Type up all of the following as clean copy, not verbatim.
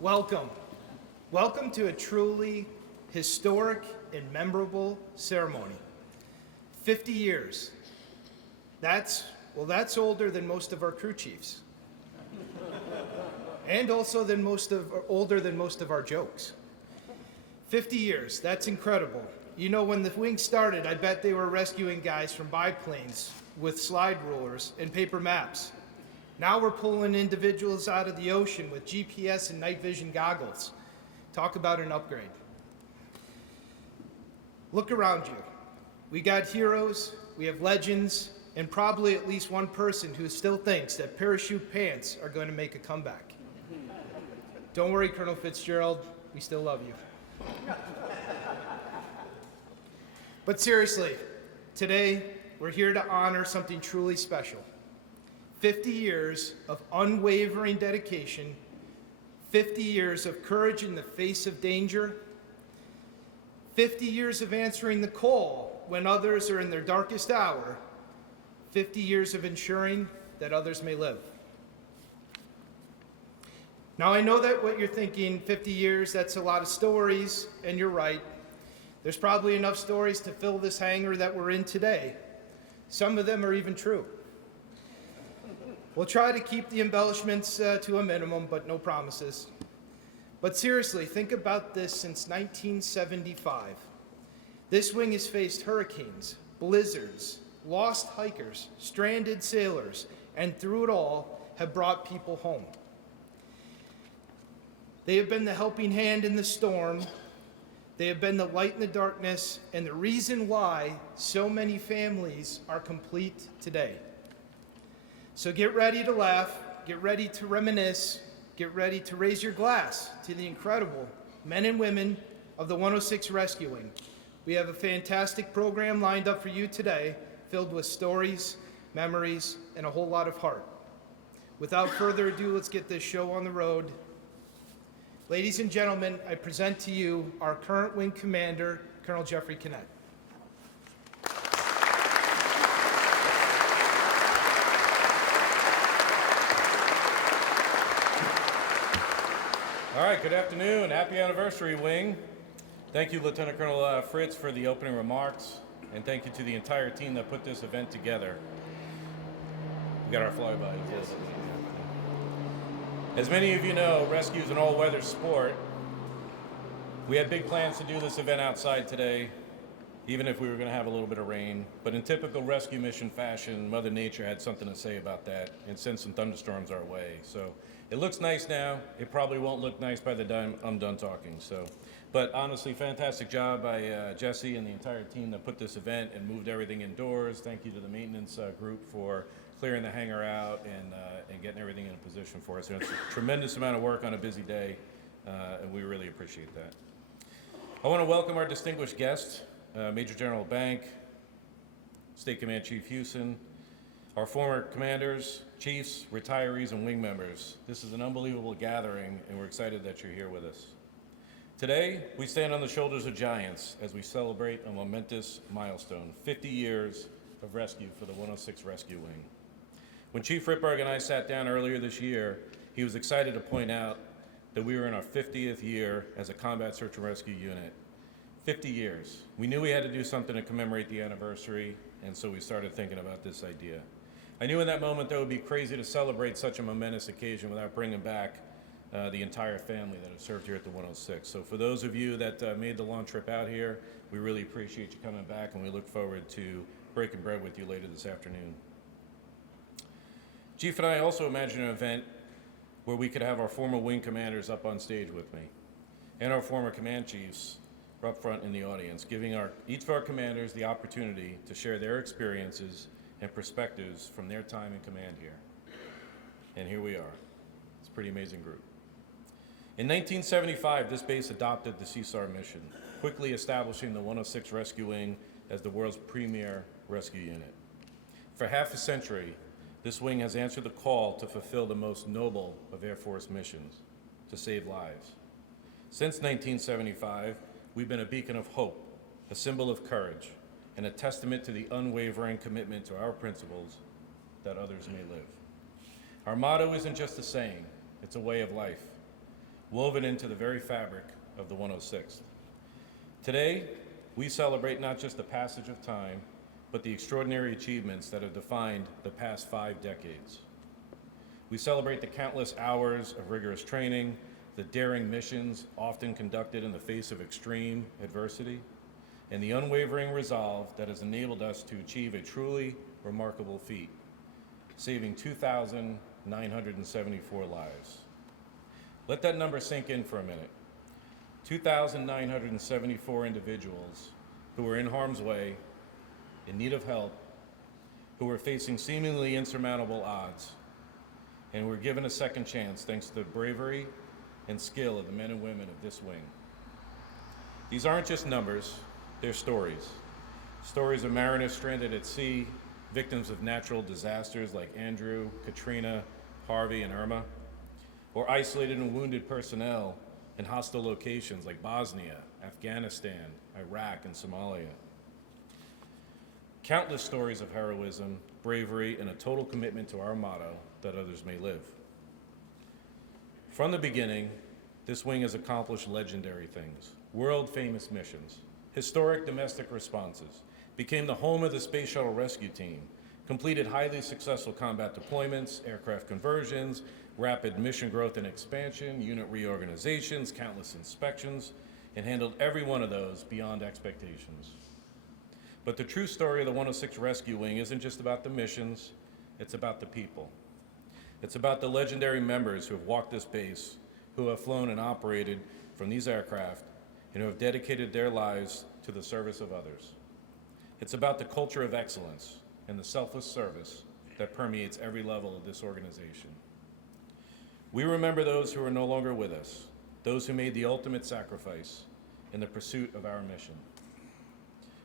Welcome. Welcome to a truly historic and memorable ceremony. 50 years. That's older than most of our crew chiefs. And also older than most of our jokes. 50 years, that's incredible. You know, when the wing started, I bet they were rescuing guys from biplanes with slide rulers and paper maps. Now we're pulling individuals out of the ocean with GPS and night vision goggles. Talk about an upgrade. Look around you. We got heroes, we have legends, and probably at least one person who still thinks that parachute pants are going to make a comeback. Don't worry, Colonel Fitzgerald, we still love you. But seriously, today we're here to honor something truly special. 50 years of unwavering dedication, 50 years of courage in the face of danger, 50 years of answering the call when others are in their darkest hour, 50 years of ensuring that others may live. Now I know that what you're thinking, 50 years, that's a lot of stories, and you're right. There's probably enough stories to fill this hangar that we're in today. Some of them are even true. We'll try to keep the embellishments to a minimum, but no promises. But seriously, think about this since 1975. This wing has faced hurricanes, blizzards, lost hikers, stranded sailors, and through it all have brought people home. They have been the helping hand in the storm. They have been the light in the darkness, and the reason why so many families are complete today. So get ready to laugh, get ready to reminisce, get ready to raise your glass to the incredible men and women of the 106 Rescue Wing. We have a fantastic program lined up for you today, filled with stories, memories, and a whole lot of heart. Without further ado, let's get this show on the road. Ladies and gentlemen, I present to you our current wing commander, Colonel Jeffrey Kinnett. All right, good afternoon. Happy anniversary, Wing. Thank you, Lieutenant Colonel Fritz, for the opening remarks, and thank you to the entire team that put this event together. We got our flybys. Yes. As many of you know, rescue is an all-weather sport. We had big plans to do this event outside today, even if we were going to have a little bit of rain. But in typical rescue mission fashion, Mother Nature had something to say about that and sent some thunderstorms our way. So it looks nice now. It probably won't look nice by the time I'm done talking. But honestly, fantastic job by Jesse and the entire team that put this event and moved everything indoors. Thank you to the maintenance group for clearing the hangar out and getting everything in a position for us. And it's a tremendous amount of work on a busy day, and we really appreciate that. I want to welcome our distinguished guests, Major General Bank, State Command Chief Houston, our former commanders, chiefs, retirees, and wing members. This is an unbelievable gathering, and we're excited that you're here with us. Today, we stand on the shoulders of giants as we celebrate a momentous milestone, 50 years of rescue for the 106 Rescue Wing. When Chief Rittberg and I sat down earlier this year, he was excited to point out that we were in our 50th year as a combat search and rescue unit. 50 years. We knew we had to do something to commemorate the anniversary, and so we started thinking about this idea. I knew in that moment that it would be crazy to celebrate such a momentous occasion without bringing back the entire family that have served here at the 106. So for those of you that made the long trip out here, we really appreciate you coming back, and we look forward to breaking bread with you later this afternoon. Chief and I also imagined an event where we could have our former wing commanders up on stage with me, and our former command chiefs up front in the audience, giving each of our commanders the opportunity to share their experiences and perspectives from their time in command here. And here we are. It's a pretty amazing group. In 1975, this base adopted the CSAR mission, quickly establishing the 106 Rescue Wing as the world's premier rescue unit. For half a century, this wing has answered the call to fulfill the most noble of Air Force missions, to save lives. Since 1975, we've been a beacon of hope, a symbol of courage, and a testament to the unwavering commitment to our principles that others may live. Our motto isn't just a saying, it's a way of life. woven into the very fabric of the 106th. Today, we celebrate not just the passage of time, but the extraordinary achievements that have defined the past 5 decades. We celebrate the countless hours of rigorous training, the daring missions often conducted in the face of extreme adversity, and the unwavering resolve that has enabled us to achieve a truly remarkable feat, saving 2,974 lives. Let that number sink in for a minute. 2,974 individuals who were in harm's way, in need of help, who were facing seemingly insurmountable odds, and were given a second chance thanks to the bravery and skill of the men and women of this wing. These aren't just numbers, they're stories. Stories of mariners stranded at sea, victims of natural disasters like Andrew, Katrina, Harvey, and Irma, or isolated and wounded personnel in hostile locations like Bosnia, Afghanistan, Iraq, and Somalia. Countless stories of heroism, bravery, and a total commitment to our motto, that others may live. From the beginning, this wing has accomplished legendary things, world-famous missions, historic domestic responses, became the home of the Space Shuttle Rescue Team, completed highly successful combat deployments, aircraft conversions, rapid mission growth and expansion, unit reorganizations, countless inspections, and handled every one of those beyond expectations. But the true story of the 106 Rescue Wing isn't just about the missions, it's about the people. It's about the legendary members who have walked this base, who have flown and operated from these aircraft, and who have dedicated their lives to the service of others. It's about the culture of excellence and the selfless service that permeates every level of this organization. We remember those who are no longer with us, those who made the ultimate sacrifice in the pursuit of our mission.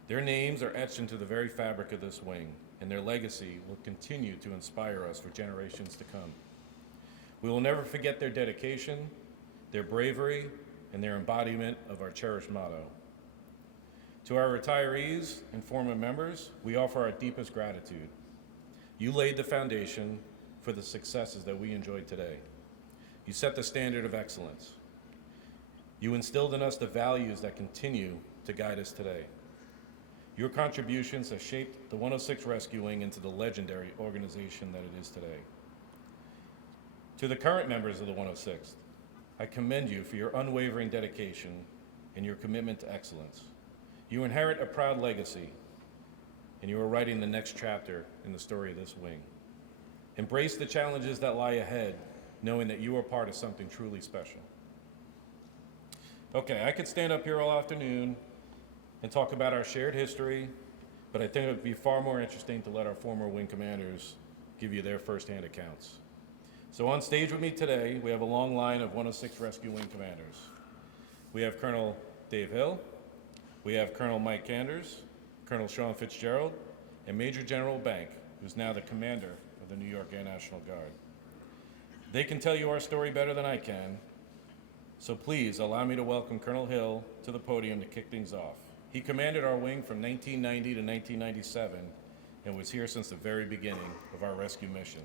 Their names are etched into the very fabric of this wing, and their legacy will continue to inspire us for generations to come. We will never forget their dedication, their bravery, and their embodiment of our cherished motto. To our retirees and former members, we offer our deepest gratitude. You laid the foundation for the successes that we enjoy today. You set the standard of excellence. You instilled in us the values that continue to guide us today. Your contributions have shaped the 106 Rescue Wing into the legendary organization that it is today. To the current members of the 106th, I commend you for your unwavering dedication and your commitment to excellence. You inherit a proud legacy, and you are writing the next chapter in the story of this wing. Embrace the challenges that lie ahead, knowing that you are part of something truly special. Okay, I could stand up here all afternoon and talk about our shared history, but I think it would be far more interesting to let our former wing commanders give you their firsthand accounts. So on stage with me today, we have a long line of 106 Rescue Wing commanders. We have Colonel Dave Hill, we have Colonel Mike Kanders, Colonel Sean Fitzgerald, and Major General Bank, who's now the commander of the New York Air National Guard. They can tell you our story better than I can, so please allow me to welcome Colonel Hill to the podium to kick things off. He commanded our wing from 1990 to 1997 and was here since the very beginning of our rescue mission.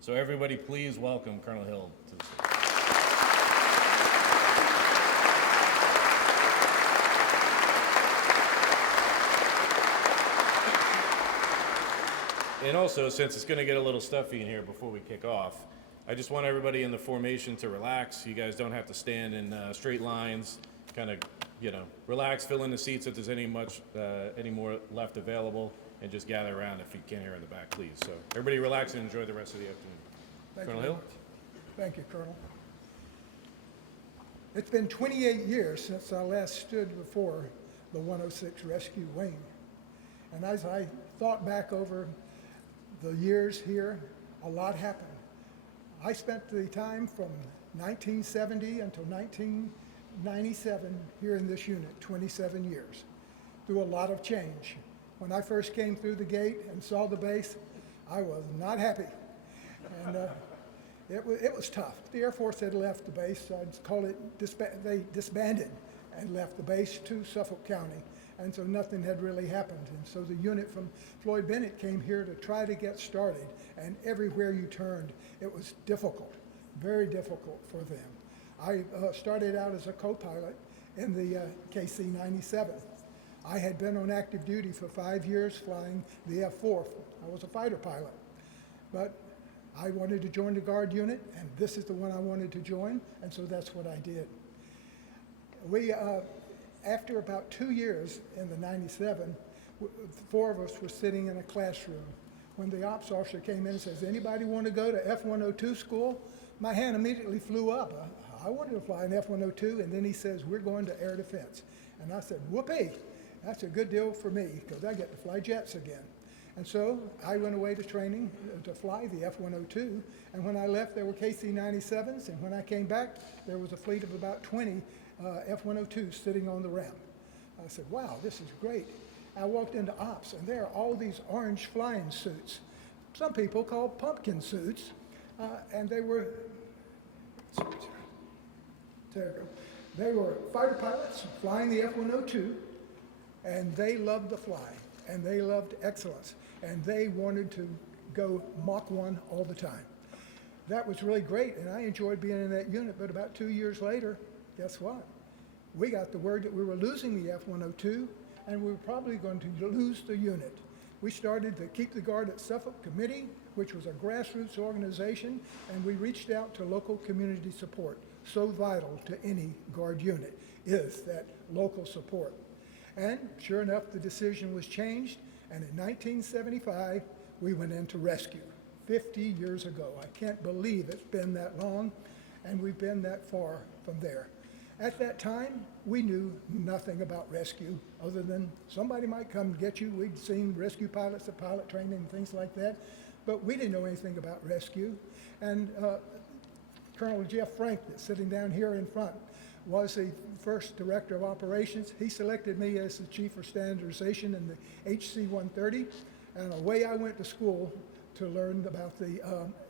So everybody please welcome Colonel Hill to the stage. And also, since it's going to get a little stuffy in here before we kick off, I just want everybody in the formation to relax. You guys don't have to stand in straight lines. Kind of, relax, fill in the seats if there's any more left available, and just gather around if you can't hear in the back, please. So everybody relax and enjoy the rest of the afternoon. Colonel Hill? Thank you, Colonel. It's been 28 years since I last stood before the 106 Rescue Wing. And as I thought back over the years here, a lot happened. I spent the time from 1970 until 1997 here in this unit, 27 years, through a lot of change. When I first came through the gate and saw the base, I was not happy. And it was tough. The Air Force had left the base, so I'd call it, they disbanded and left the base to Suffolk County. And so nothing had really happened. And so the unit from Floyd Bennett came here to try to get started. And everywhere you turned, it was difficult, very difficult for them. I started out as a co-pilot in the KC-97. I had been on active duty for 5 years flying the F-4. I was a fighter pilot. But I wanted to join the Guard unit, and this is the one I wanted to join, and so that's what I did. We, after about 2 years in the 97, 4 of us were sitting in a classroom. When the ops officer came in and says, anybody want to go to F-102 school? My hand immediately flew up. I wanted to fly an F-102, and then he says, we're going to air defense. And I said, whoopee, that's a good deal for me, because I get to fly jets again. And so I went away to training to fly the F-102, and when I left, there were KC-97s, and when I came back, there was a fleet of about 20 F-102s sitting on the ramp. I said, wow, this is great. I walked into ops, and there are all these orange flying suits. Some people call pumpkin suits, and they were, they were fighter pilots flying the F-102, and they loved to fly, and they loved excellence, and they wanted to go Mach 1 all the time. That was really great, and I enjoyed being in that unit, but about 2 years later, guess what? We got the word that we were losing the F-102, and we were probably going to lose the unit. We started the Keep the Guard at Suffolk Committee, which was a grassroots organization, and we reached out to local community support. So vital to any Guard unit is that local support. And sure enough, the decision was changed, and in 1975, we went into rescue, 50 years ago. I can't believe it's been that long, and we've been that far from there. At that time, we knew nothing about rescue other than somebody might come get you. We'd seen rescue pilots at pilot training and things like that, but we didn't know anything about rescue. And Colonel Jeff Frank, that's sitting down here in front, was the first director of operations. He selected me as the chief of standardization in the HC-130, and away I went to school to learn about the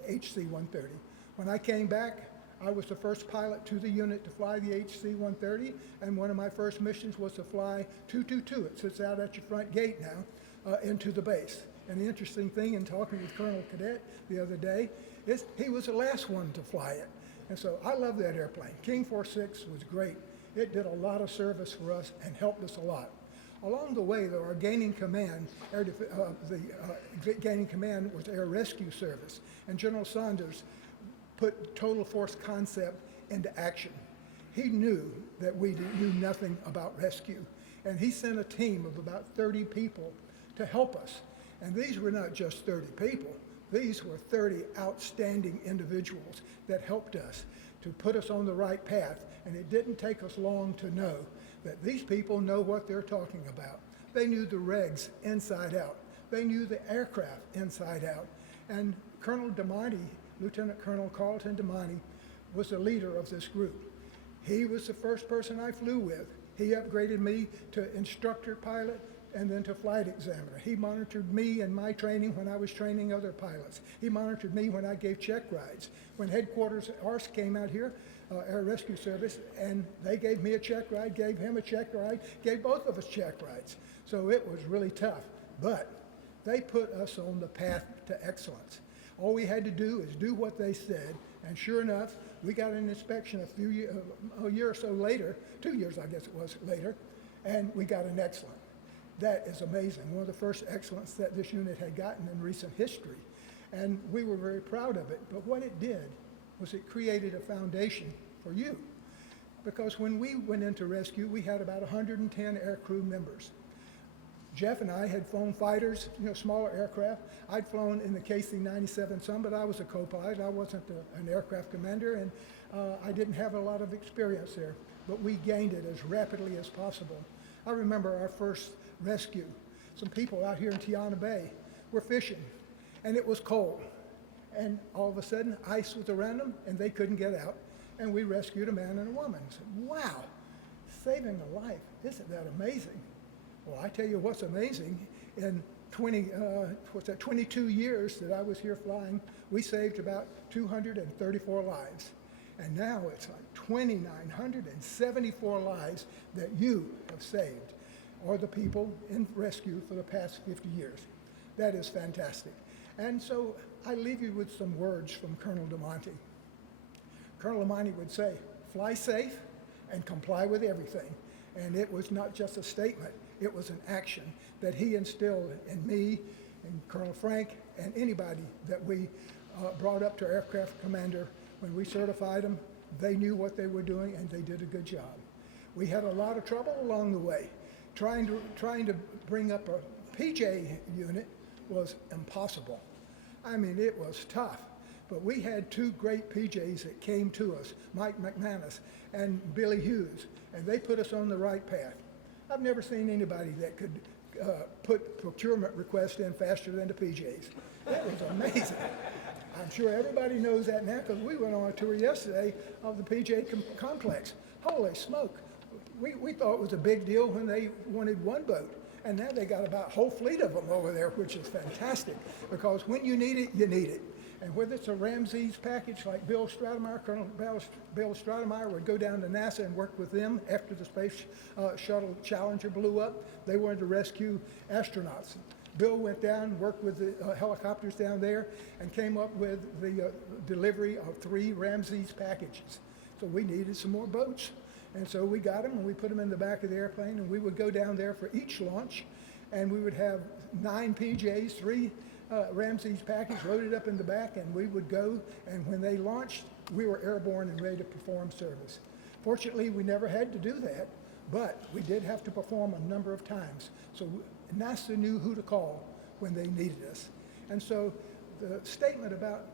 HC-130. When I came back, I was the first pilot to the unit to fly the HC-130, and one of my first missions was to fly 222. It sits out at your front gate now, into the base. And the interesting thing in talking with Colonel Cadet the other day is he was the last one to fly it. And so I love that airplane. King 46 was great. It did a lot of service for us and helped us a lot. Along the way, though, our gaining command, gaining command was Air Rescue Service, and General Saunders put total force concept into action. He knew that we knew nothing about rescue, and he sent a team of about 30 people to help us. And these were not just 30 people. These were 30 outstanding individuals that helped us to put us on the right path. And it didn't take us long to know that these people know what they're talking about. They knew the regs inside out. They knew the aircraft inside out. And Colonel DeMonte, Lieutenant Colonel Carlton DeMonte, was the leader of this group. He was the first person I flew with. He upgraded me to instructor pilot and then to flight examiner. He monitored me in my training when I was training other pilots. He monitored me when I gave check rides. When headquarters ARS came out here, Air Rescue Service, and they gave me a check ride, gave him a check ride, gave both of us check rides. So it was really tough, but they put us on the path to excellence. All we had to do is do what they said, and sure enough, we got an inspection a year or so later, 2 years I guess it was later, and we got an excellent. That is amazing. One of the first excellence that this unit had gotten in recent history. And we were very proud of it. But what it did was it created a foundation for you. Because when we went into rescue, we had about 110 aircrew members. Jeff and I had flown fighters, smaller aircraft. I'd flown in the KC-97 some, but I was a co-pilot. I wasn't an aircraft commander, and I didn't have a lot of experience there. But we gained it as rapidly as possible. I remember our first rescue. Some people out here in Tiana Bay were fishing, and it was cold. And all of a sudden, ice was around them, and they couldn't get out. And we rescued a man and a woman. I said, wow, saving a life, isn't that amazing? Well, I tell you what's amazing, in 22 years that I was here flying, we saved about 234 lives. And now it's like 2,974 lives that you have saved, or the people in rescue for the past 50 years. That is fantastic. And so I leave you with some words from Colonel DeMonte. Colonel DeMonte would say, fly safe and comply with everything. And it was not just a statement, it was an action that he instilled in me and Colonel Frank and anybody that we brought up to aircraft commander. When we certified them, they knew what they were doing and they did a good job. We had a lot of trouble along the way. Trying to bring up a PJ unit was impossible. I mean, it was tough. But we had two great PJs that came to us, Mike McManus and Billy Hughes, and they put us on the right path. I've never seen anybody that could put procurement requests in faster than the PJs. That was amazing. I'm sure everybody knows that now because we went on a tour yesterday of the PJ complex. Holy smoke. We thought it was a big deal when they wanted one boat, and now they got about a whole fleet of them over there, which is fantastic, because when you need it, you need it. And whether it's a Ramses package like Bill Stratemeyer, Colonel Bill Stratemeyer would go down to NASA and work with them after the Space Shuttle Challenger blew up. They wanted to rescue astronauts. Bill went down, worked with the helicopters down there, and came up with the delivery of 3 Ramses packages. So we needed some more boats. And so we got them and we put them in the back of the airplane, and we would go down there for each launch, and we would have 9 PJs, 3 Ramses packages loaded up in the back, and we would go, and when they launched, we were airborne and ready to perform service. Fortunately, we never had to do that, but we did have to perform a number of times. So NASA knew who to call when they needed us. And so the statement about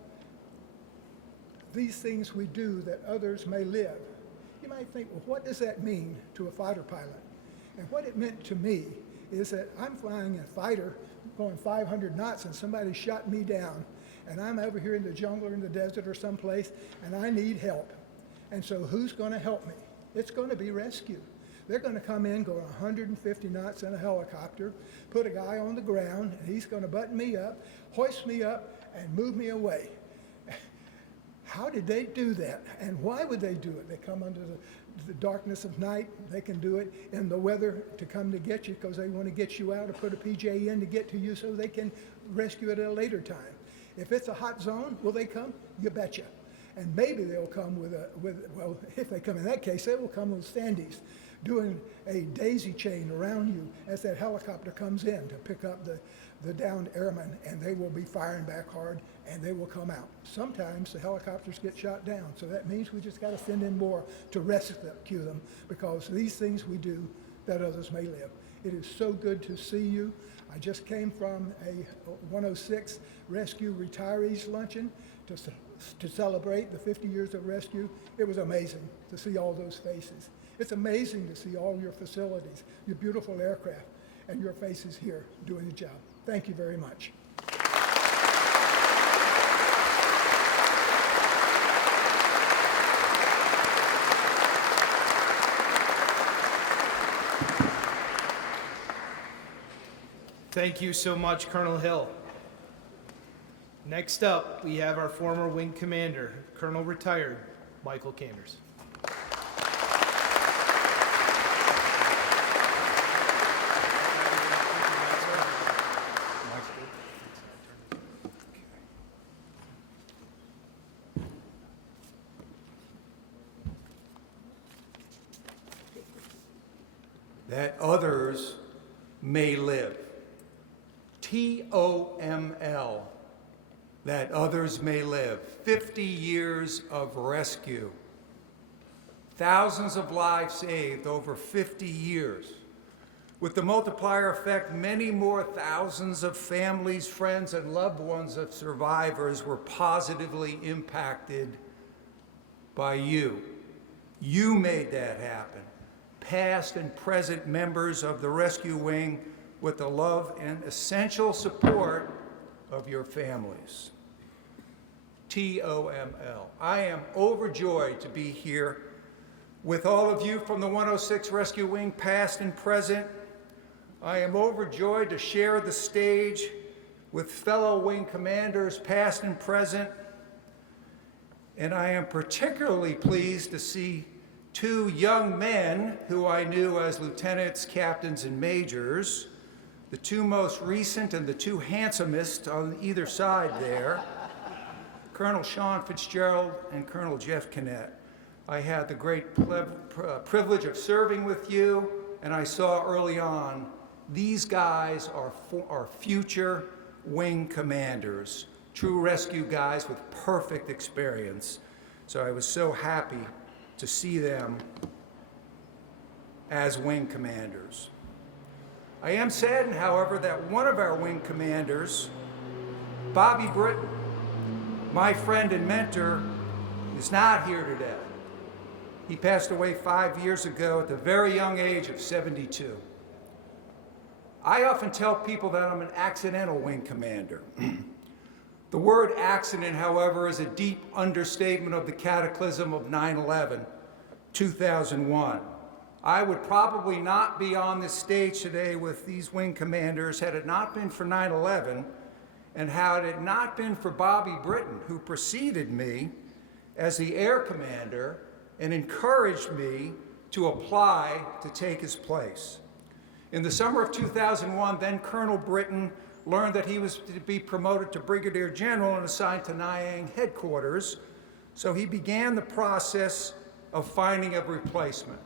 these things we do that others may live, you might think, well, what does that mean to a fighter pilot? And what it meant to me is that I'm flying a fighter going 500 knots and somebody shot me down, and I'm over here in the jungle or in the desert or someplace, and I need help. And so who's going to help me? It's going to be rescue. They're going to come in going 150 knots in a helicopter, put a guy on the ground, and he's going to button me up, hoist me up, and move me away. How did they do that? And why would they do it? They come under the darkness of night. They can do it in the weather to come to get you because they want to get you out or put a PJ in to get to you so they can rescue it at a later time. If it's a hot zone, will they come? You betcha. And maybe they'll come well, if they come in that case, they will come with standees, doing a daisy chain around you as that helicopter comes in to pick up the downed airmen, and they will be firing back hard, and they will come out. Sometimes the helicopters get shot down, so that means we just got to send in more to rescue them, because these things we do that others may live. It is so good to see you. I just came from a 106 Rescue Retirees Luncheon to celebrate the 50 years of rescue. It was amazing to see all those faces. It's amazing to see all your facilities, your beautiful aircraft, and your faces here doing the job. Thank you very much. Thank you so much, Colonel Hill. Next up, we have our former wing commander, Colonel Retired Michael Canders. That others may live. TOML, that others may live. 50 years of rescue. Thousands of lives saved over 50 years. With the multiplier effect, many more thousands of families, friends, and loved ones of survivors were positively impacted by you. You made that happen. Past and present members of the Rescue Wing, with the love and essential support of your families. TOML. I am overjoyed to be here with all of you from the 106 Rescue Wing, past and present. I am overjoyed to share the stage with fellow wing commanders, past and present. And I am particularly pleased to see 2 young men who I knew as lieutenants, captains, and majors, the 2 most recent and the 2 handsomest on either side there, Colonel Sean Fitzgerald and Colonel Jeff Kinnett. I had the great privilege of serving with you, and I saw early on, these guys are future wing commanders, true rescue guys with perfect experience. So I was so happy to see them as wing commanders. I am saddened, however, that one of our wing commanders, Bobby Britton, my friend and mentor, is not here today. He passed away 5 years ago at the very young age of 72. I often tell people that I'm an accidental wing commander. The word accident, however, is a deep understatement of the cataclysm of 9/11, 2001. I would probably not be on this stage today with these wing commanders had it not been for 9/11, and had it not been for Bobby Britton, who preceded me as the air commander and encouraged me to apply to take his place. In the summer of 2001, then Colonel Britton learned that he was to be promoted to Brigadier General and assigned to Niang headquarters, so he began the process of finding a replacement.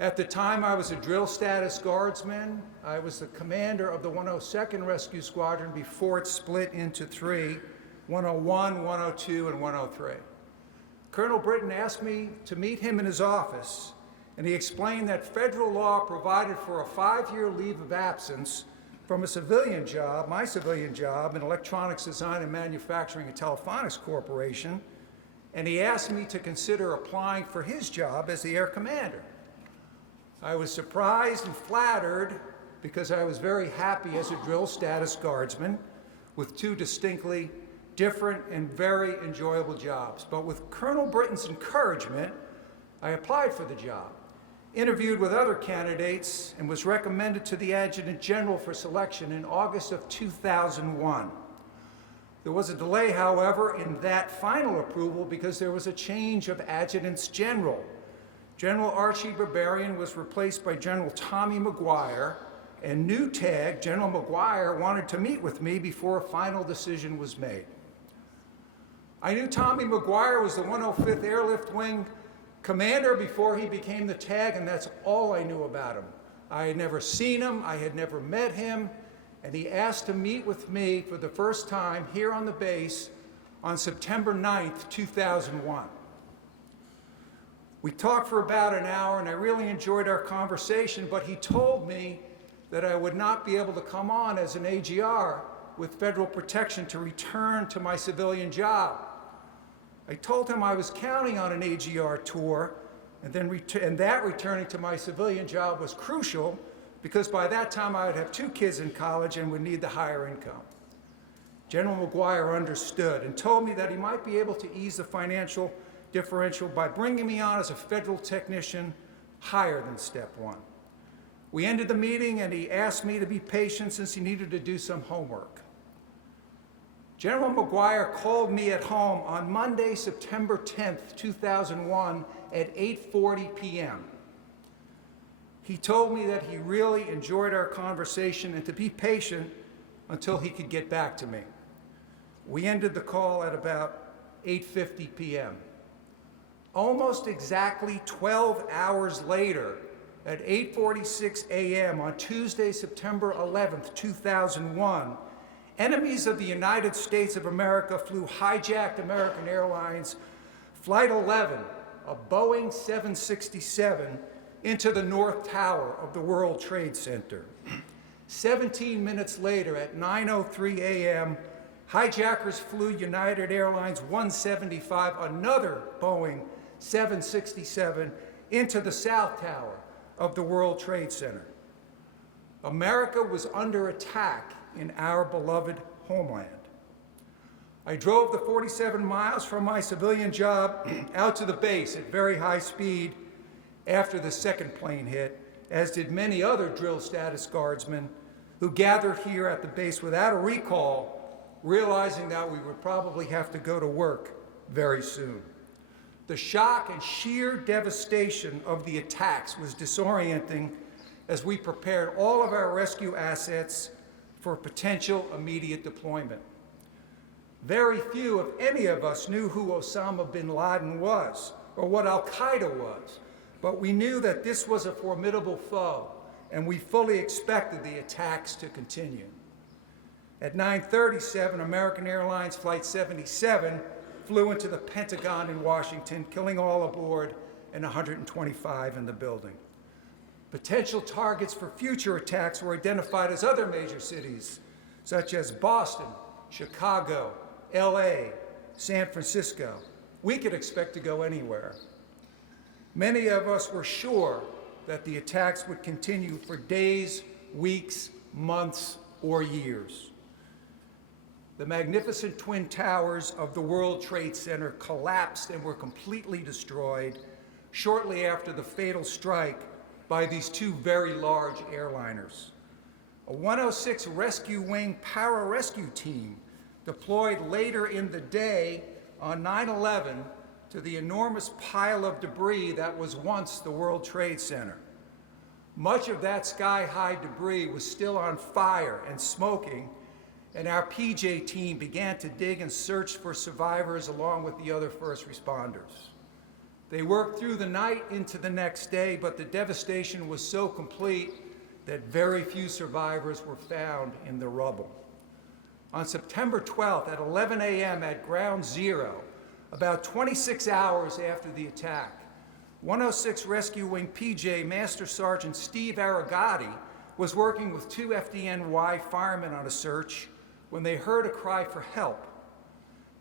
At the time, I was a drill status guardsman. I was the commander of the 102nd Rescue Squadron before it split into three, 101, 102, and 103. Colonel Britton asked me to meet him in his office, and he explained that federal law provided for a 5-year leave of absence from a civilian job, my civilian job, in Electronics Design and Manufacturing at Telephonics Corporation, and he asked me to consider applying for his job as the air commander. I was surprised and flattered because I was very happy as a drill status guardsman with two distinctly different and very enjoyable jobs. But with Colonel Britton's encouragement, I applied for the job, interviewed with other candidates, and was recommended to the Adjutant General for selection in August of 2001. There was a delay, however, in that final approval because there was a change of Adjutants General. General Archie Barbarian was replaced by General Tommy McGuire, and new tag, General McGuire, wanted to meet with me before a final decision was made. I knew Tommy McGuire was the 105th Airlift Wing commander before he became the tag, and that's all I knew about him. I had never seen him, I had never met him, and he asked to meet with me for the first time here on the base on September 9th, 2001. We talked for about an hour, and I really enjoyed our conversation, but he told me that I would not be able to come on as an AGR with federal protection to return to my civilian job. I told him I was counting on an AGR tour, and that returning to my civilian job was crucial because by that time I would have 2 kids in college and would need the higher income. General McGuire understood and told me that he might be able to ease the financial differential by bringing me on as a federal technician higher than step 1. We ended the meeting and he asked me to be patient since he needed to do some homework. General McGuire called me at home on Monday, September 10th, 2001 at 8:40 p.m. He told me that he really enjoyed our conversation and to be patient until he could get back to me. We ended the call at about 8:50 p.m. Almost exactly 12 hours later, at 8:46 a.m. on Tuesday, September 11th, 2001, enemies of the United States of America flew hijacked American Airlines Flight 11, a Boeing 767, into the North Tower of the World Trade Center. 17 minutes later, at 9:03 a.m., hijackers flew United Airlines 175, another Boeing 767, into the South Tower of the World Trade Center. America was under attack in our beloved homeland. I drove the 47 miles from my civilian job out to the base at very high speed after the second plane hit, as did many other drill status guardsmen who gathered here at the base without a recall, realizing that we would probably have to go to work very soon. The shock and sheer devastation of the attacks was disorienting as we prepared all of our rescue assets for potential immediate deployment. Very few, if any of us, knew who Osama bin Laden was or what Al-Qaeda was, but we knew that this was a formidable foe, and we fully expected the attacks to continue. At 9:37, American Airlines Flight 77 flew into the Pentagon in Washington, killing all aboard and 125 in the building. Potential targets for future attacks were identified as other major cities, such as Boston, Chicago, LA, San Francisco. We could expect to go anywhere. Many of us were sure that the attacks would continue for days, weeks, months, or years. The magnificent twin towers of the World Trade Center collapsed and were completely destroyed shortly after the fatal strike by these two very large airliners. A 106 Rescue Wing pararescue team deployed later in the day on 9/11 to the enormous pile of debris that was once the World Trade Center. Much of that sky-high debris was still on fire and smoking, and our PJ team began to dig and search for survivors along with the other first responders. They worked through the night into the next day, but the devastation was so complete that very few survivors were found in the rubble. On September 12th at 11 a.m. at Ground Zero, about 26 hours after the attack, 106 Rescue Wing PJ Master Sergeant Steve Aragati was working with two FDNY firemen on a search when they heard a cry for help.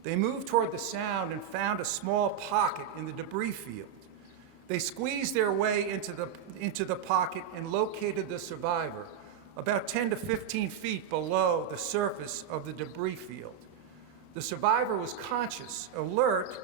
They moved toward the sound and found a small pocket in the debris field. They squeezed their way into the pocket and located the survivor about 10 to 15 feet below the surface of the debris field. The survivor was conscious, alert,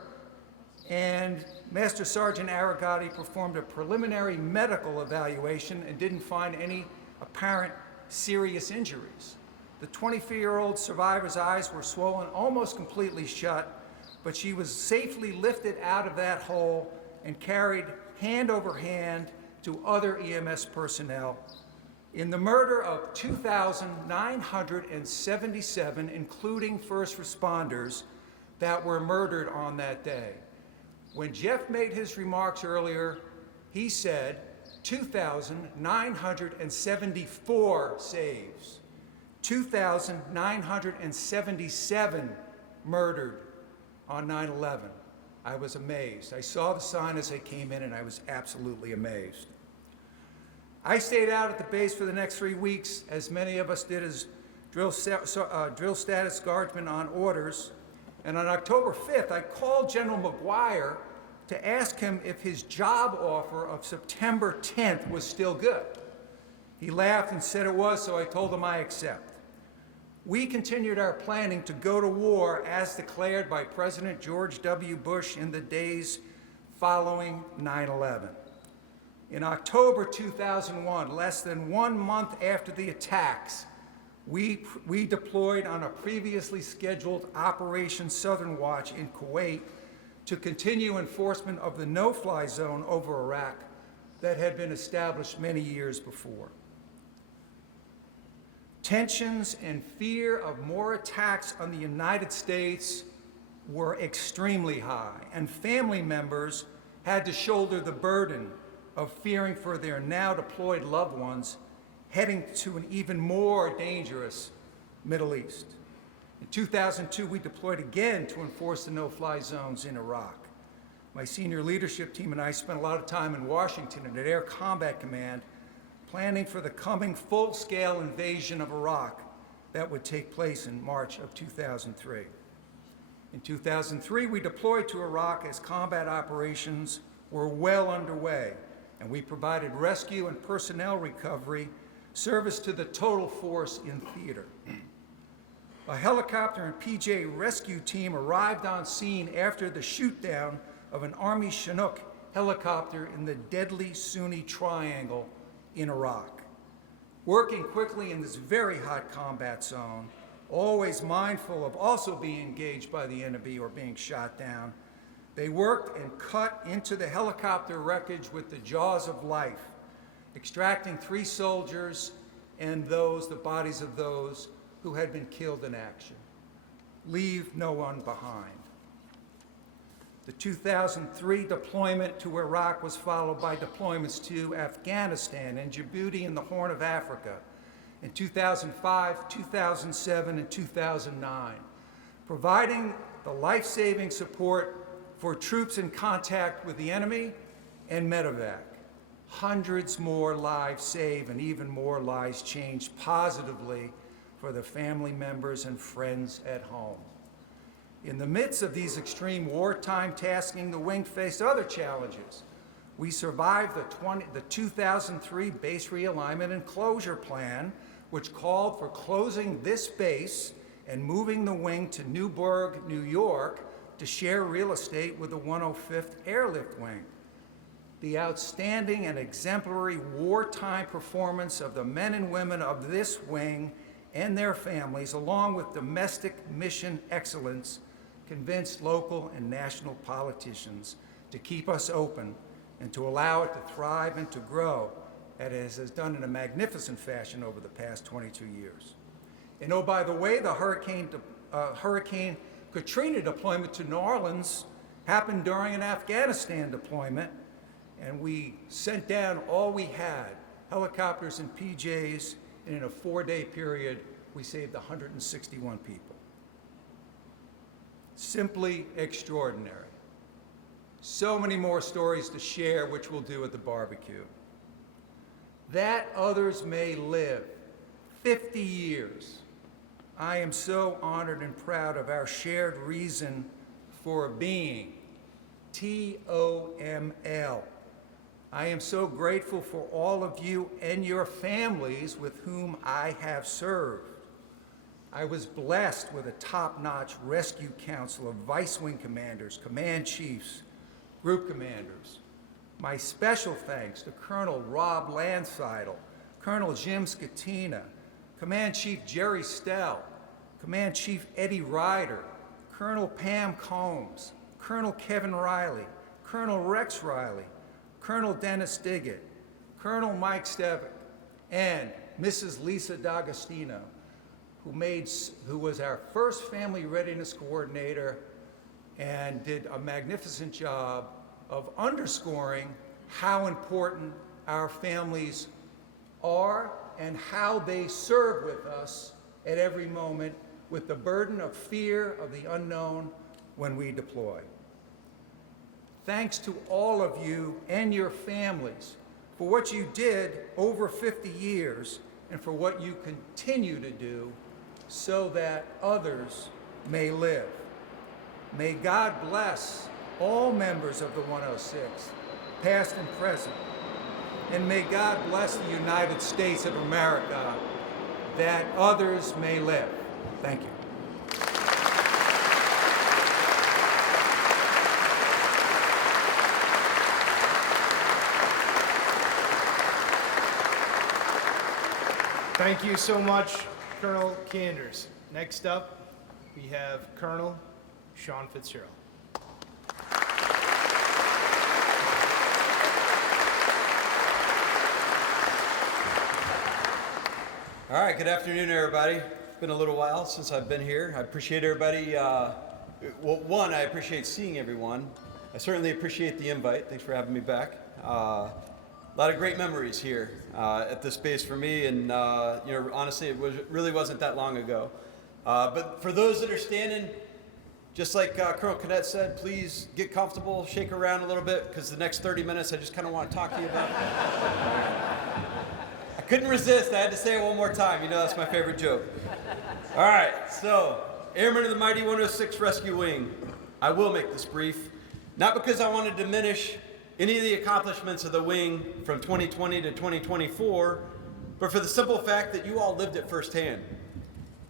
and Master Sergeant Aragati performed a preliminary medical evaluation and didn't find any apparent serious injuries. The 24-year-old survivor's eyes were swollen almost completely shut, but she was safely lifted out of that hole and carried hand over hand to other EMS personnel. In the murder of 2,977, including first responders, that were murdered on that day. When Jeff made his remarks earlier, he said 2,974 saves. 2,977 murdered on 9/11. I was amazed. I saw the sign as I came in and I was absolutely amazed. I stayed out at the base for the next 3 weeks, as many of us did as drill status guardsmen on orders. And on October 5th, I called General McGuire to ask him if his job offer of September 10th was still good. He laughed and said it was, so I told him I accept. We continued our planning to go to war as declared by President George W. Bush in the days following 9/11. In October 2001, less than 1 month after the attacks, we deployed on a previously scheduled Operation Southern Watch in Kuwait to continue enforcement of the no-fly zone over Iraq that had been established many years before. Tensions and fear of more attacks on the United States were extremely high, and family members had to shoulder the burden of fearing for their now deployed loved ones heading to an even more dangerous Middle East. In 2002, we deployed again to enforce the no-fly zones in Iraq. My senior leadership team and I spent a lot of time in Washington and at Air Combat Command planning for the coming full-scale invasion of Iraq that would take place in March of 2003. In 2003, we deployed to Iraq as combat operations were well underway, and we provided rescue and personnel recovery service to the total force in theater. A helicopter and PJ rescue team arrived on scene after the shoot-down of an Army Chinook helicopter in the deadly Sunni Triangle in Iraq. Working quickly in this very hot combat zone, always mindful of also being engaged by the enemy or being shot down, they worked and cut into the helicopter wreckage with the jaws of life, extracting 3 soldiers and the bodies of those who had been killed in action. Leave no one behind. The 2003 deployment to Iraq was followed by deployments to Afghanistan and Djibouti and the Horn of Africa in 2005, 2007, and 2009, providing the life-saving support for troops in contact with the enemy and medevac. Hundreds more lives saved and even more lives changed positively for the family members and friends at home. In the midst of these extreme wartime tasking, the wing faced other challenges. We survived the 2003 base realignment and closure plan, which called for closing this base and moving the wing to Newburgh, New York, to share real estate with the 105th Airlift Wing. The outstanding and exemplary wartime performance of the men and women of this wing and their families, along with domestic mission excellence, convinced local and national politicians to keep us open and to allow it to thrive and to grow, as it has done in a magnificent fashion over the past 22 years. And oh, by the way, the Hurricane Katrina deployment to New Orleans happened during an Afghanistan deployment, and we sent down all we had, helicopters and PJs, and in a 4-day period, we saved 161 people. Simply extraordinary. So many more stories to share, which we'll do at the barbecue. That others may live 50 years. I am so honored and proud of our shared reason for being, TOML. I am so grateful for all of you and your families with whom I have served. I was blessed with a top-notch rescue council of vice wing commanders, command chiefs, group commanders. My special thanks to Colonel Rob Landseidel, Colonel Jim Scatina, Command Chief Jerry Stell, Command Chief Eddie Ryder, Colonel Pam Combs, Colonel Kevin Riley, Colonel Rex Riley, Colonel Dennis Diggett, Colonel Mike Stevick, and Mrs. Lisa D'Agostino, who was our first family readiness coordinator and did a magnificent job of underscoring how important our families are and how they serve with us at every moment with the burden of fear of the unknown when we deploy. Thanks to all of you and your families for what you did over 50 years and for what you continue to do so that others may live. May God bless all members of the 106, past and present, and may God bless the United States of America, that others may live. Thank you. Thank you so much, Colonel Kanders. Next up, we have Colonel Sean Fitzgerald. All right, good afternoon, everybody. It's been a little while since I've been here. I appreciate everybody. Well, one, I appreciate seeing everyone. I certainly appreciate the invite. Thanks for having me back. A lot of great memories here at this base for me, and you know, honestly, really wasn't that long ago. But for those that are standing, just like Colonel Cadet said, please get comfortable, shake around a little bit, because the next 30 minutes I just kind of want to talk to you about. I couldn't resist. I had to say it one more time. You know, that's my favorite joke. All right, so Airmen of the Mighty 106 Rescue Wing. I will make this brief, not because I want to diminish any of the accomplishments of the wing from 2020 to 2024, but for the simple fact that you all lived it firsthand.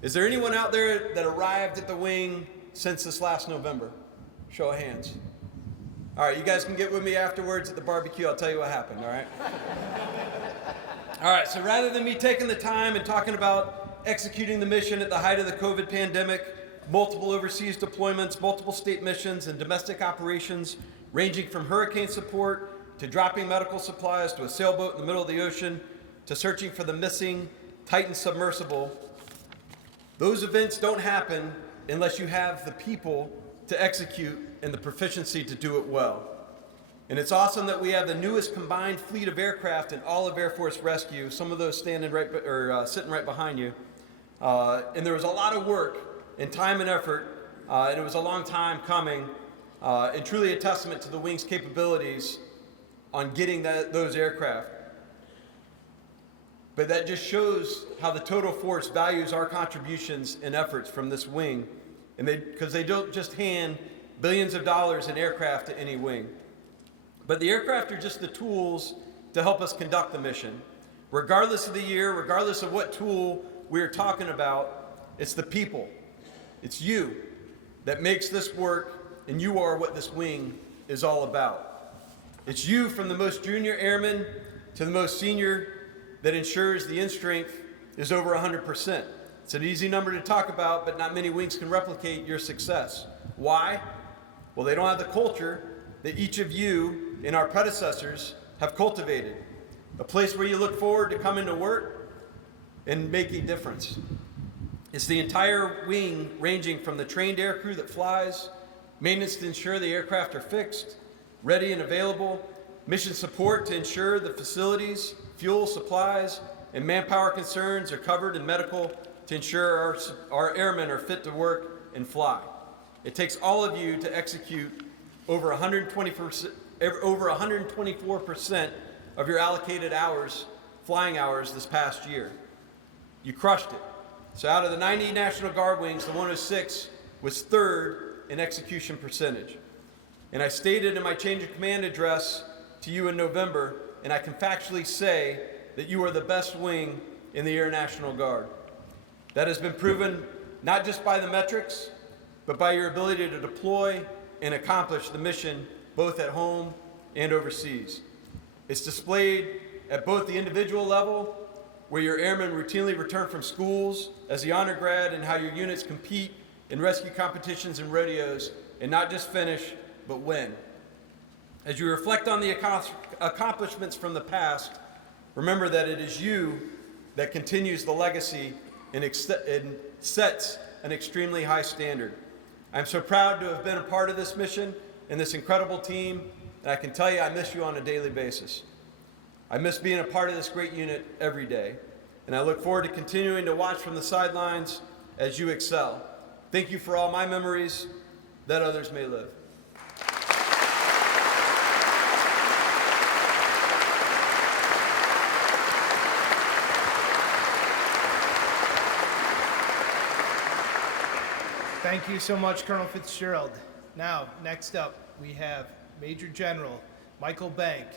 Is there anyone out there that arrived at the wing since this last November? Show of hands. All right, you guys can get with me afterwards at the barbecue. I'll tell you what happened, all right? All right, so rather than me taking the time and talking about executing the mission at the height of the COVID pandemic, multiple overseas deployments, multiple state missions, and domestic operations, ranging from hurricane support to dropping medical supplies to a sailboat in the middle of the ocean to searching for the missing Titan submersible, those events don't happen unless you have the people to execute and the proficiency to do it well. And it's awesome that we have the newest combined fleet of aircraft in all of Air Force Rescue, some of those standing right, sitting right behind you. And there was a lot of work and time and effort, and it was a long time coming, and truly a testament to the wing's capabilities on getting those aircraft. But that just shows how the total force values our contributions and efforts from this wing, and because they don't just hand billions of dollars in aircraft to any wing. But the aircraft are just the tools to help us conduct the mission. Regardless of the year, regardless of what tool we're talking about, it's the people. It's you that makes this work, and you are what this wing is all about. It's you, from the most junior airman to the most senior, that ensures the end strength is over 100%. It's an easy number to talk about, but not many wings can replicate your success. Why? Well, they don't have the culture that each of you and our predecessors have cultivated. A place where you look forward to coming to work and make a difference. It's the entire wing, ranging from the trained aircrew that flies, maintenance to ensure the aircraft are fixed, ready and available, mission support to ensure the facilities, fuel supplies, and manpower concerns are covered, and medical to ensure our airmen are fit to work and fly. It takes all of you to execute over 124% of your allocated hours, flying hours this past year. You crushed it. So out of the 90 National Guard wings, the 106 was third in execution percentage. And I stated in my change of command address to you in November, and I can factually say that you are the best wing in the Air National Guard. That has been proven not just by the metrics, but by your ability to deploy and accomplish the mission both at home and overseas. It's displayed at both the individual level, where your airmen routinely return from schools as the honor grad, and how your units compete in rescue competitions and rodeos, and not just finish, but win. As you reflect on the accomplishments from the past, remember that it is you that continues the legacy and sets an extremely high standard. I'm so proud to have been a part of this mission and this incredible team, and I can tell you I miss you on a daily basis. I miss being a part of this great unit every day, and I look forward to continuing to watch from the sidelines as you excel. Thank you for all my memories, that others may live. Thank you so much, Colonel Fitzgerald. Now, next up, we have Major General Michael Bank,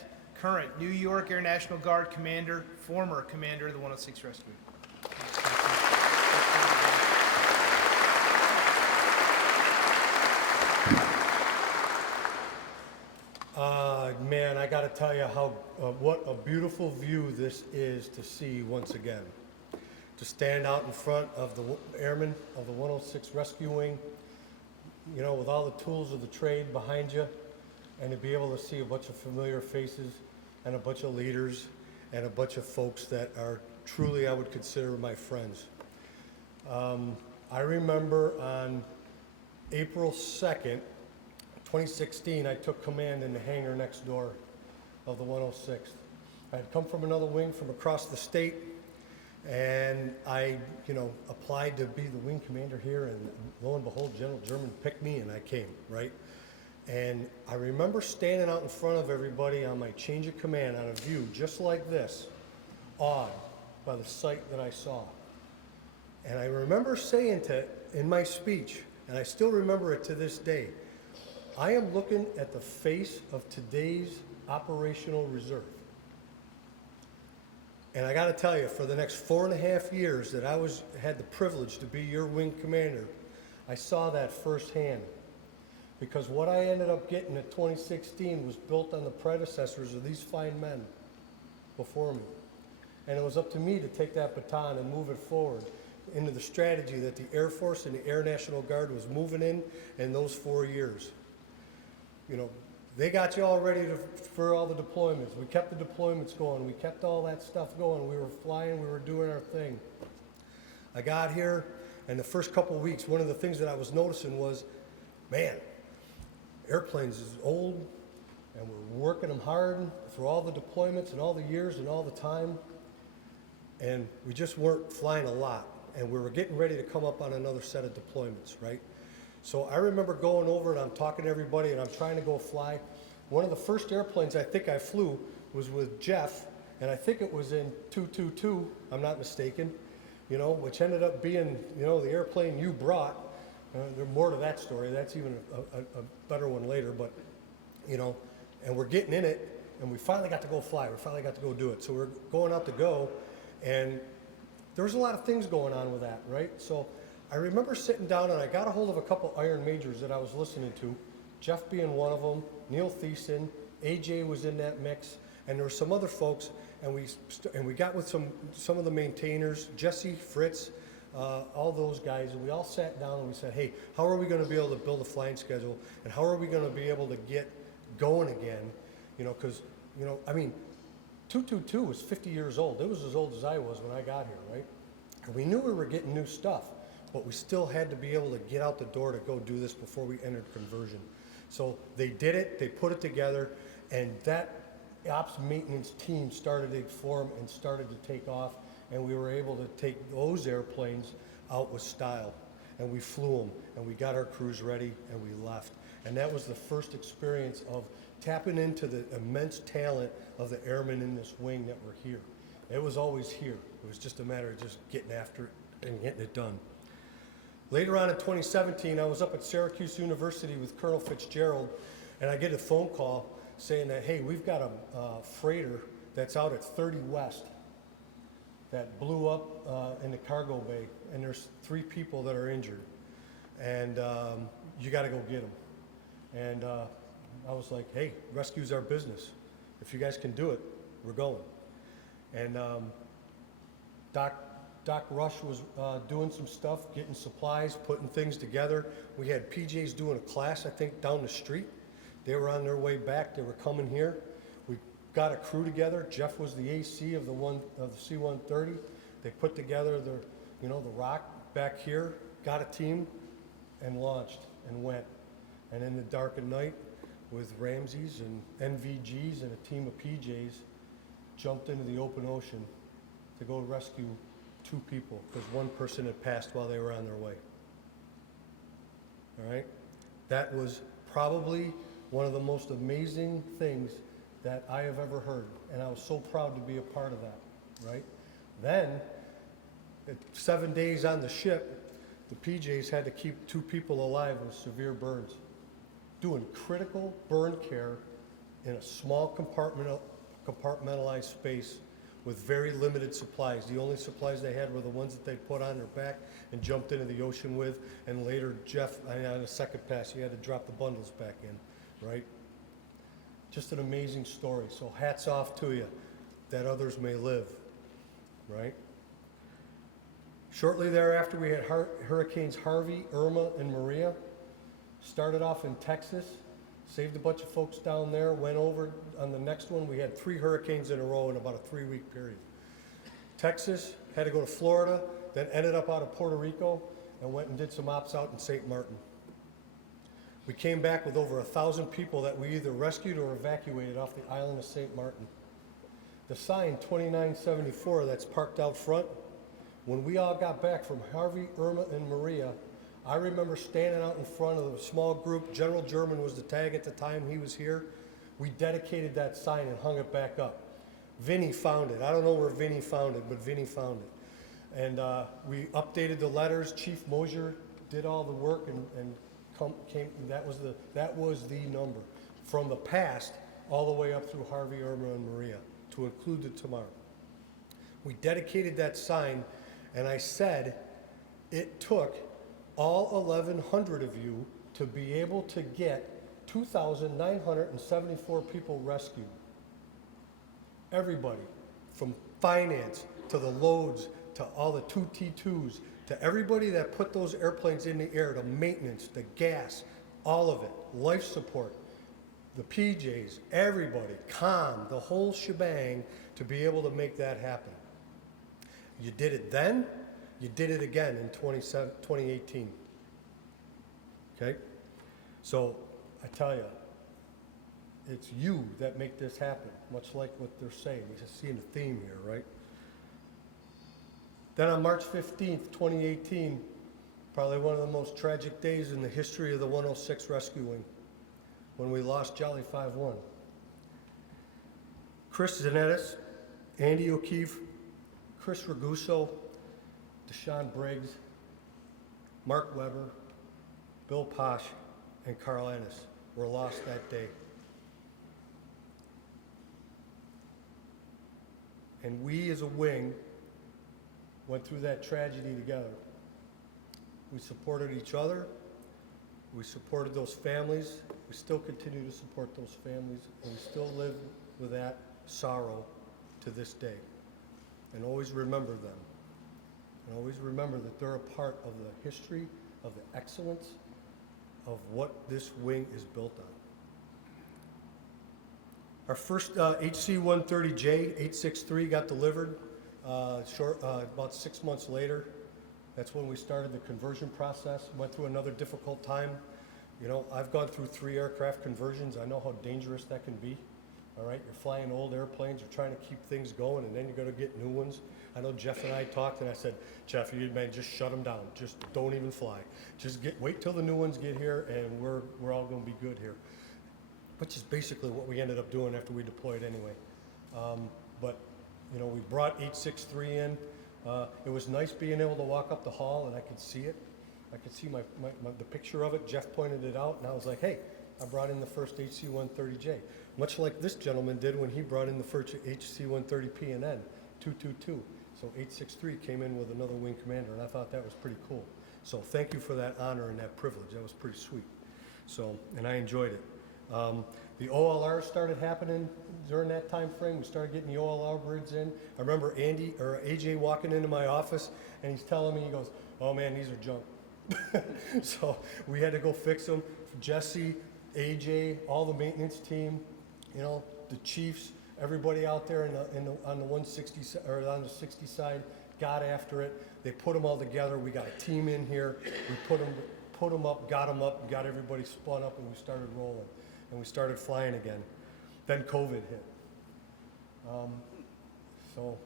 current New York Air National Guard Commander, former Commander of the 106 Rescue. Man, I got to tell you what a beautiful view this is to see once again. To stand out in front of the airmen of the 106 Rescue Wing, you know, with all the tools of the trade behind you, and to be able to see a bunch of familiar faces and a bunch of leaders and a bunch of folks that are truly, I would consider, my friends. I remember on April 2nd, 2016, I took command in the hangar next door of the 106th. I had come from another wing from across the state, and I, applied to be the wing commander here, and lo and behold, General German picked me, and I came, right? And I remember standing out in front of everybody on my change of command on a view just like this, awed by the sight that I saw. And I remember saying in my speech, and I still remember it to this day, I am looking at the face of today's operational reserve. And I got to tell you, for the next 4.5 years that I had the privilege to be your wing commander, I saw that firsthand. Because what I ended up getting in 2016 was built on the predecessors of these fine men before me. And it was up to me to take that baton and move it forward into the strategy that the Air Force and the Air National Guard was moving in those 4 years. They got you all ready for all the deployments. We kept the deployments going. We kept all that stuff going. We were flying. We were doing our thing. I got here, and the first couple of weeks, one of the things that I was noticing was, man, airplanes is old, and we're working them hard through all the deployments and all the years and all the time, and we just weren't flying a lot, and we were getting ready to come up on another set of deployments, right? So I remember going over and I'm talking to everybody and I'm trying to go fly. One of the first airplanes I think I flew was with Jeff, and I think it was in 222, I'm not mistaken, you know, which ended up being, you know, the airplane you brought. There's more to that story. That's even a better one later, but, you know, and we're getting in it, and we finally got to go fly. We finally got to go do it. So we're going out to go, and there was a lot of things going on with that, right? So I remember sitting down, and I got a hold of a couple Iron Majors that I was listening to, Jeff being one of them, Neil Thiessen, AJ was in that mix, and there were some other folks, and we got with some of the maintainers, Jesse, Fritz, all those guys, and we all sat down and we said, hey, how are we going to be able to build a flying schedule, and how are we going to be able to get going again? You know, because, you know, I mean, 222 was 50 years old. It was as old as I was when I got here, right? And we knew we were getting new stuff, but we still had to be able to get out the door to go do this before we entered conversion. So they did it, they put it together, and that ops maintenance team started to form and started to take off, and we were able to take those airplanes out with style, and we flew them, and we got our crews ready, and we left. And that was the first experience of tapping into the immense talent of the airmen in this wing that were here. It was always here. It was just a matter of just getting after it and getting it done. Later on in 2017, I was up at Syracuse University with Colonel Fitzgerald, and I get a phone call saying that, hey, we've got a freighter that's out at 30 West that blew up in the cargo bay, and there's 3 people that are injured, and you got to go get them. And I was like, hey, rescue's our business. If you guys can do it, we're going. And Doc Rush was doing some stuff, getting supplies, putting things together. We had PJs doing a class, I think, down the street. They were on their way back. They were coming here. We got a crew together. Jeff was the AC of the C-130. They put together the rock back here, got a team, and launched and went. And in the dark of night, with Ramses and NVGs and a team of PJs, jumped into the open ocean to go rescue 2 people because 1 person had passed while they were on their way. All right? That was probably one of the most amazing things that I have ever heard, and I was so proud to be a part of that, right? Then, at 7 days on the ship, the PJs had to keep 2 people alive with severe burns, doing critical burn care in a small compartmentalized space with very limited supplies. The only supplies they had were the ones that they put on their back and jumped into the ocean with, and later Jeff, on a second pass, he had to drop the bundles back in, right? Just an amazing story. So hats off to you that others may live, right? Shortly thereafter, we had Hurricanes Harvey, Irma, and Maria. Started off in Texas, saved a bunch of folks down there, went over on the next one. We had 3 hurricanes in a row in about a 3-week period. Texas, had to go to Florida, then ended up out of Puerto Rico, and went and did some ops out in St. Martin. We came back with over 1,000 people that we either rescued or evacuated off the island of St. Martin. The sign 2974 that's parked out front, when we all got back from Harvey, Irma, and Maria, I remember standing out in front of a small group. General German was the tag at the time he was here. We dedicated that sign and hung it back up. Vinny found it. I don't know where Vinny found it, but Vinny found it. And we updated the letters. Chief Mosier did all the work and that was the number from the past all the way up through Harvey, Irma, and Maria to include the tomorrow. We dedicated that sign, and I said it took all 1,100 of you to be able to get 2,974 people rescued. Everybody, from finance to the loads to all the 2T2s to everybody that put those airplanes in the air, to maintenance, the gas, all of it, life support, the PJs, everybody, comm, the whole shebang to be able to make that happen. You did it then, you did it again in 2018. Okay? So I tell you, it's you that make this happen, much like what they're saying. We're just seeing a theme here, right? Then on March 15th, 2018, probably one of the most tragic days in the history of the 106 Rescue Wing, when we lost Jolly 5-1. Chris Zanettis, Andy O'Keefe, Chris Raguso, Deshaun Briggs, Mark Weber, Bill Posh, and Carl Ennis were lost that day. And we as a wing went through that tragedy together. We supported each other. We supported those families. We still continue to support those families, and we still live with that sorrow to this day. And always remember them. And always remember that they're a part of the history, of the excellence of what this wing is built on. Our first HC-130J 863 got delivered about 6 months later. That's when we started the conversion process. Went through another difficult time. You know, I've gone through 3 aircraft conversions. I know how dangerous that can be. All right, you're flying old airplanes, you're trying to keep things going, and then you're going to get new ones. I know Jeff and I talked, and I said, Jeff, you man, just shut them down. Just don't even fly. Just wait till the new ones get here, and we're all going to be good here. Which is basically what we ended up doing after we deployed anyway. But you know, we brought HH-60G in. It was nice being able to walk up the hall, and I could see it. I could see the picture of it. Jeff pointed it out, and I was like, hey, I brought in the first HC-130J. Much like this gentleman did when he brought in the first HC-130PNN 222. So HH-60G came in with another wing commander, and I thought that was pretty cool. So thank you for that honor and that privilege. That was pretty sweet. So, and I enjoyed it. The OLR started happening during that time frame. We started getting the OLR birds in. I remember AJ walking into my office, and he's telling me, he goes, oh man, these are junk. So we had to go fix them. Jesse, AJ, all the maintenance team, you know, the chiefs, everybody out there on the 160 or on the 60 side got after it. They put them all together. We got a team in here. We put them up, got everybody spun up, and we started rolling. And we started flying again. Then COVID hit. So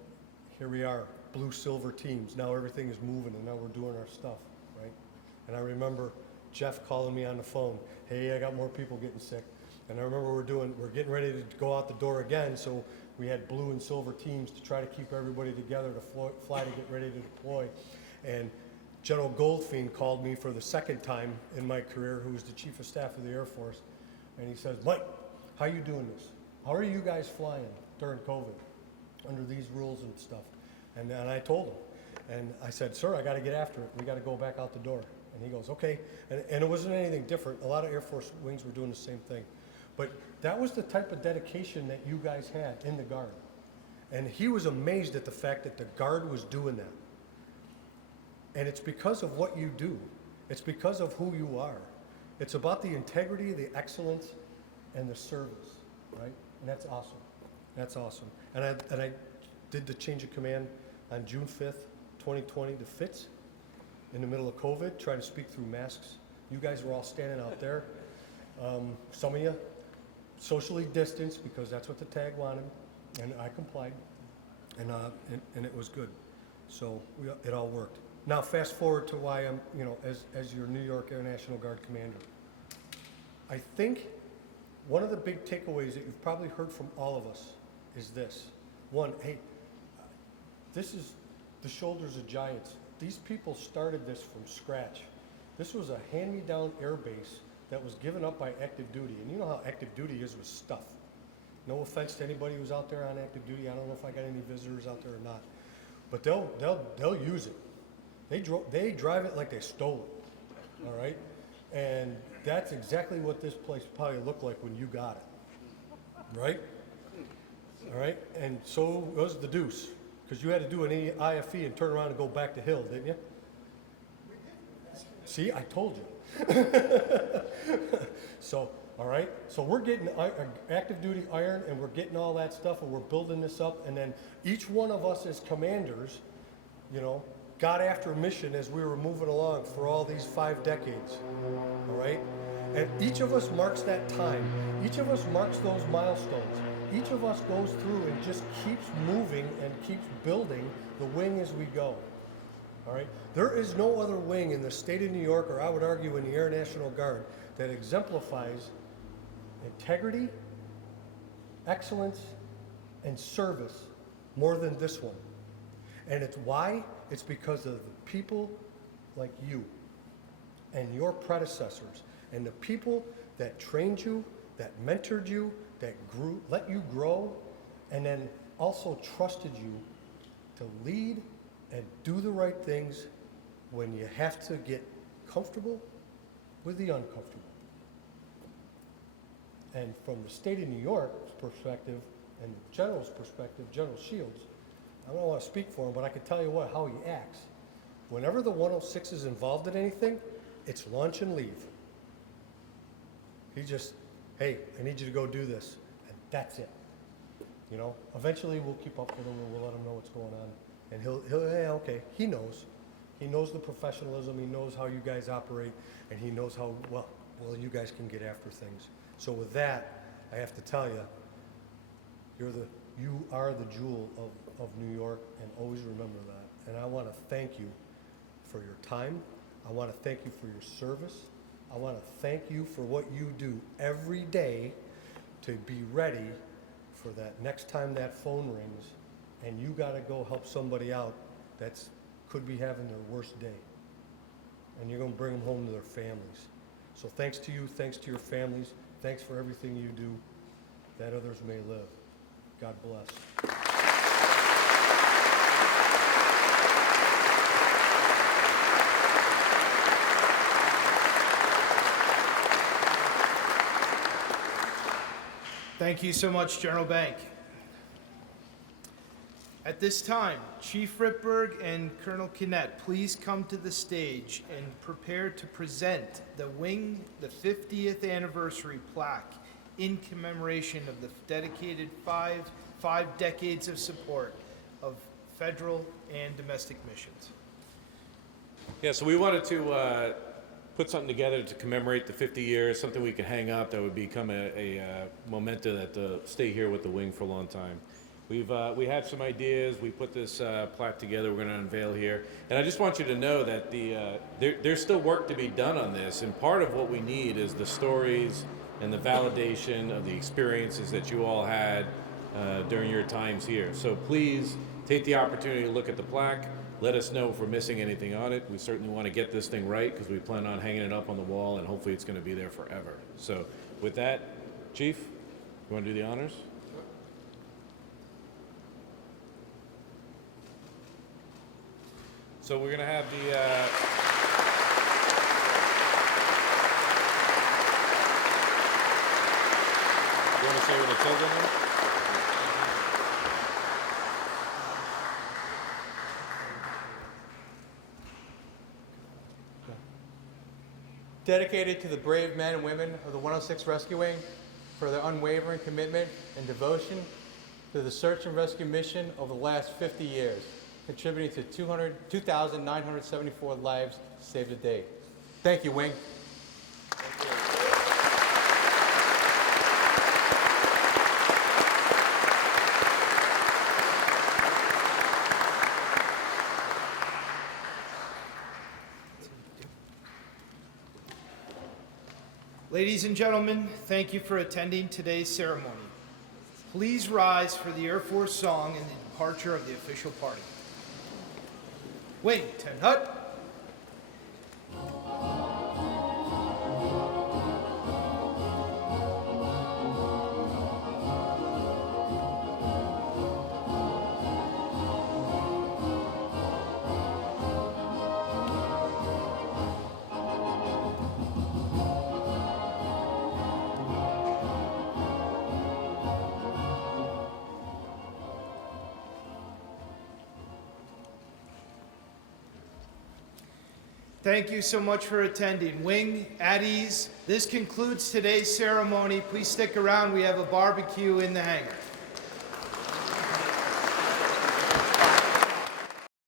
here we are, blue silver teams. Now everything is moving, and now we're doing our stuff, right? And I remember Jeff calling me on the phone, hey, I got more people getting sick. And I remember we're getting ready to go out the door again, so we had blue and silver teams to try to keep everybody together to fly to get ready to deploy. And General Goldfein called me for the second time in my career, who was the Chief of Staff of the Air Force. And he says, Mike, how you doing this? How are you guys flying during COVID under these rules and stuff? And I told him. And I said, sir, I got to get after it. We got to go back out the door. And he goes, okay. And it wasn't anything different. A lot of Air Force wings were doing the same thing. But that was the type of dedication that you guys had in the Guard. And he was amazed at the fact that the Guard was doing that. And it's because of what you do. It's because of who you are. It's about the integrity, the excellence, and the service, right? And that's awesome. That's awesome. And I did the change of command on June 5th, 2020 to Fitz in the middle of COVID, trying to speak through masks. You guys were all standing out there. Some of you socially distanced because that's what the tag wanted, and I complied, and it was good. So it all worked. Now fast forward to why I'm, you know, as your New York Air National Guard commander. I think one of the big takeaways that you've probably heard from all of us is this. One, hey, this is the shoulders of giants. These people started this from scratch. This was a hand-me-down air base that was given up by active duty. And you know how active duty is with stuff. No offense to anybody who's out there on active duty. I don't know if I got any visitors out there or not. But they'll use it. They drive it like they stole it, all right? And that's exactly what this place probably looked like when you got it, right? All right, and so was the Deuce, because you had to do an IFE and turn around and go back to Hill, didn't you? See, I told you. So, all right, so we're getting active duty iron, and we're getting all that stuff, and we're building this up, and then each one of us as commanders, you know, got after a mission as we were moving along for all these 5 decades, all right? And each of us marks that time. Each of us marks those milestones. Each of us goes through and just keeps moving and keeps building the wing as we go. All right? There is no other wing in the state of New York, or I would argue in the Air National Guard, that exemplifies integrity, excellence, and service more than this one. And it's why? It's because of the people like you and your predecessors and the people that trained you, that mentored you, that let you grow, and then also trusted you to lead and do the right things when you have to get comfortable with the uncomfortable. And from the state of New York's perspective and the general's perspective, General Shields, I don't want to speak for him, but I can tell you what, how he acts. Whenever the 106 is involved in anything, it's launch and leave. He just, hey, I need you to go do this, and that's it. You know, eventually we'll keep up with him and we'll let him know what's going on. And he'll yeah, okay, he knows. He knows the professionalism, he knows how you guys operate, and he knows how well you guys can get after things. So with that, I have to tell you, you are the jewel of New York, and always remember that. And I want to thank you for your time. I want to thank you for your service. I want to thank you for what you do every day to be ready for that next time that phone rings and you got to go help somebody out that's could be having their worst day. And you're going to bring them home to their families. So thanks to you, thanks to your families, thanks for everything you do, that others may live. God bless. Thank you so much, General Bank. At this time, Chief Ripberg and Colonel Kinnett, please come to the stage and prepare to present the Wing, the 50th anniversary plaque in commemoration of the dedicated five decades of support of federal and domestic missions. Yeah, so we wanted to put something together to commemorate the 50 years, something we could hang up that would become a memento that stay here with the Wing for a long time. We had some ideas. We put this plaque together. We're going to unveil here, and I just want you to know that there's still work to be done on this. And part of what we need is the stories and the validation of the experiences that you all had during your times here. So please take the opportunity to look at the plaque. Let us know if we're missing anything on it. We certainly want to get this thing right because we plan on hanging it up on the wall, and hopefully it's going to be there forever. So with that, Chief, you want to do the honors? So we're going to have the... You want to say what it says on there? Dedicated to the brave men and women of the 106 Rescue Wing for their unwavering commitment and devotion to the search and rescue mission over the last 50 years, contributing to 2,974 lives saved a day. Thank you, Wing. Ladies and gentlemen, thank you for attending today's ceremony. Please rise for the Air Force song and the departure of the official party. Wing, 10 hut. Thank you so much for attending. Wing, at ease. This concludes today's ceremony. Please stick around. We have a barbecue in the hangar.